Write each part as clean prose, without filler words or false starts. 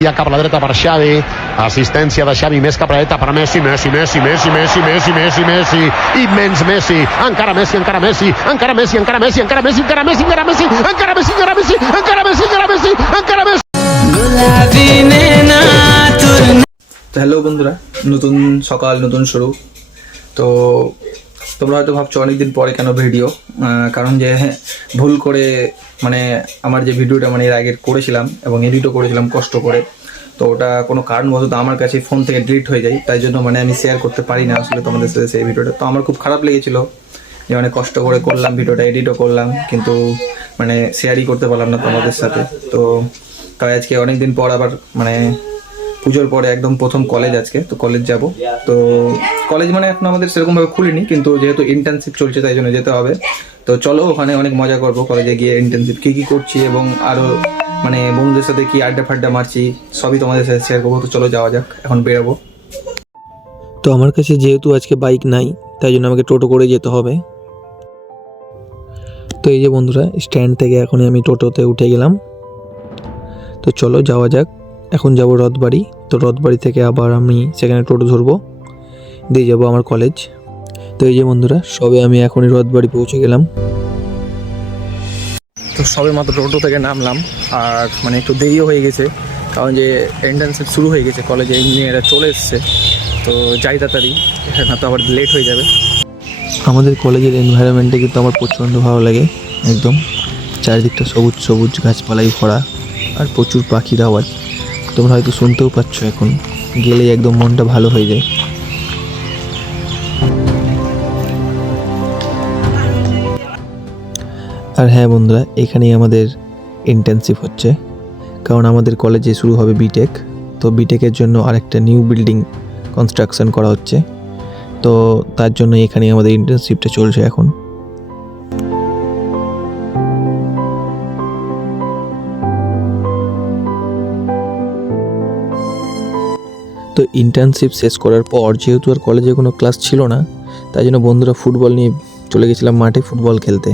Cap a la dreta per Xavi, assistència de Xavi, més cap a la dreta per Messi, immens Messi, encara Messi, encara Messi, encara Messi, encara Messi, encara Messi, encara Messi, encara Messi, encara Messi, encara Messi, encara Messi, encara Messi, encara Messi। তো hello বন্ধুরা, নতুন সকাল নতুন শুরু। তো তোমরা হয়তো ভাবছো অনেকদিন পরে কেন ভিডিও, কারণ যে ভুল করে মানে আমার যে ভিডিওটা মানে এর আগে করেছিলাম এবং এডিটও করেছিলাম কষ্ট করে, তো ওটা কোনো কারণবশত আমার কাছে ফোন থেকে ডিলিট হয়ে যায়, তাই জন্য মানে আমি শেয়ার করতে পারি না আসলে তোমাদের সাথে সেই ভিডিওটা। তো আমার খুব খারাপ লেগেছিলো যে অনেক কষ্ট করে করলাম ভিডিওটা, এডিটও করলাম, কিন্তু মানে শেয়ারই করতে পারলাম না তোমাদের সাথে। তো তাই আজকে অনেকদিন পর আবার মানে পুজোর পরে একদম প্রথম কলেজ, আজকে তো কলেজ যাব। তো কলেজ মানে এখন আমাদের সেরকমভাবে খুলিনি, কিন্তু যেহেতু ইন্টার্নশিপ চলছে তাই জন্য যেতে হবে। তো চলো ওখানে অনেক মজা করবো, কলেজে গিয়ে ইন্টার্নশিপ কী কী করছি এবং আরও মানে বন্ধুদের সাথে কি আড্ডা ফাড্ডা মারছি সবই তোমাদের সাথে শেয়ার করবো। তো চলো যাওয়া যাক, এখন বেরোবো। তো আমার কাছে যেহেতু আজকে বাইক নাই, তাই জন্য আমাকে টোটো করে যেতে হবে। তো এই যে বন্ধুরা, স্ট্যান্ড থেকে এখনই আমি টোটোতে উঠে গেলাম। তো চলো যাওয়া যাক। এখন যাব রথবাড়ি। তো রথবাড়ি থেকে আবার আমি সেখানে টোটো ধরবো, দিয়ে যাব আমার কলেজ। তো এই যে বন্ধুরা, সবে আমি এখনই রথবাড়ি পৌঁছে গেলাম। তো সবে মাত্র টোটো থেকে নামলাম, আর মানে একটু দেরিও হয়ে গেছে, কারণ যে ইন্টার্নশিপ শুরু হয়ে গেছে কলেজে, ইঞ্জিনিয়াররা চলে এসছে। তো যাই তাড়াতাড়ি, না তো আবার লেট হয়ে যাবে। আমাদের কলেজের এনভায়রনমেন্টে কিন্তু আমার প্রচণ্ড ভালো লাগে। একদম চারিদিকটা সবুজ সবুজ গাছপালায় ভরা, আর প্রচুর পাখির আওয়াজ তোমরা হয়তো শুনতেও পাচ্ছ। এখন গেলেই একদম মনটা ভালো হয়ে যায়। আর হ্যাঁ বন্ধুরা, এখানেই আমাদের ইন্টার্নশিপ হচ্ছে, কারণ আমাদের কলেজে শুরু হবে বিটেক। তো বিটেকের জন্য আরেকটা নিউ বিল্ডিং কনস্ট্রাকশন করা হচ্ছে, তো তার জন্য এখানেই আমাদের ইন্টার্নশিপটা চলছে এখন। তো ইন্টার্নশিপ শেষ করার পর যেহেতু আর কলেজে কোনো ক্লাস ছিল না, তাই জন্য বন্ধুরা ফুটবল নিয়ে চলে গেছিলাম মাঠে ফুটবল খেলতে।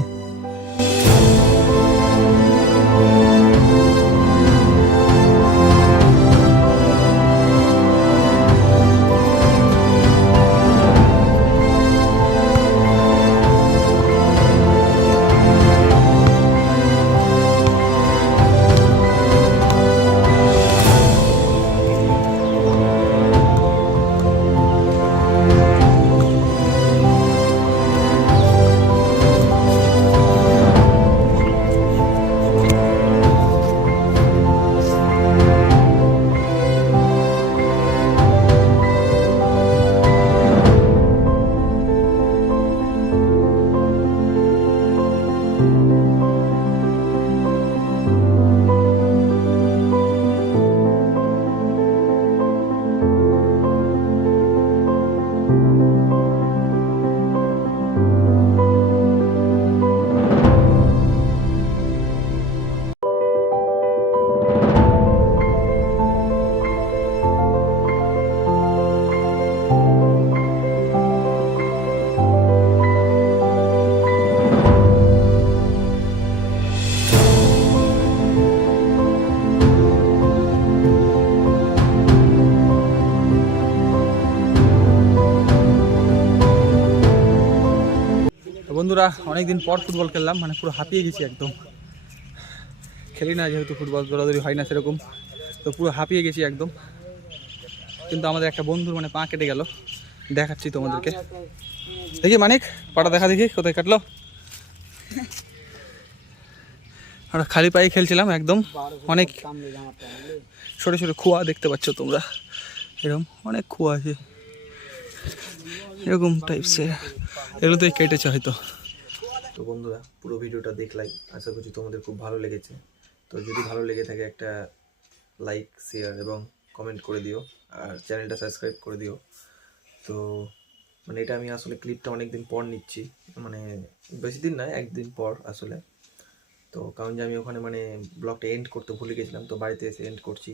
বন্ধুরা, অনেকদিন পর ফুটবল খেললাম, মানে পুরো হাঁপিয়ে গেছি একদম। খেলি না যেহেতু, ফুটবল দৌড়াদৌড়ি হয় না সেরকম, তো পুরো হাঁপিয়ে গেছি একদম। কিন্তু আমাদের একটা বন্ধুর মানে পা কেটে গেল, দেখাচ্ছি তোমাদেরকে। দেখি মানিক, পাটা দেখা, দেখি কোথায় কাটলো। আমরা খালি পায়ে খেলছিলাম একদম, অনেক ছোটো ছোটো খোয়া দেখতে পাচ্ছ তোমরা, এরকম অনেক খোয়া আছে, এরকম টাইপসের, এগুলো তো কেটেছে হয়তো। তো বন্ধুরা, পুরো ভিডিওটা দেখলাই, আশা করছি তোমাদের খুব ভালো লেগেছে। তো যদি ভালো লেগে থাকে একটা লাইক, শেয়ার এবং কমেন্ট করে দিও, আর চ্যানেলটা সাবস্ক্রাইব করে দিও। তো মানে এটা আমি আসলে ক্লিপটা অনেক দিন পর নিচ্ছি, মানে বেশি দিন নয়, একদিন পর আসলে। তো কারণ যে আমি ওখানে মানে ব্লগটা এন্ড করতে ভুলে গেছিলাম, তো বাড়িতে এসে এন্ড করছি।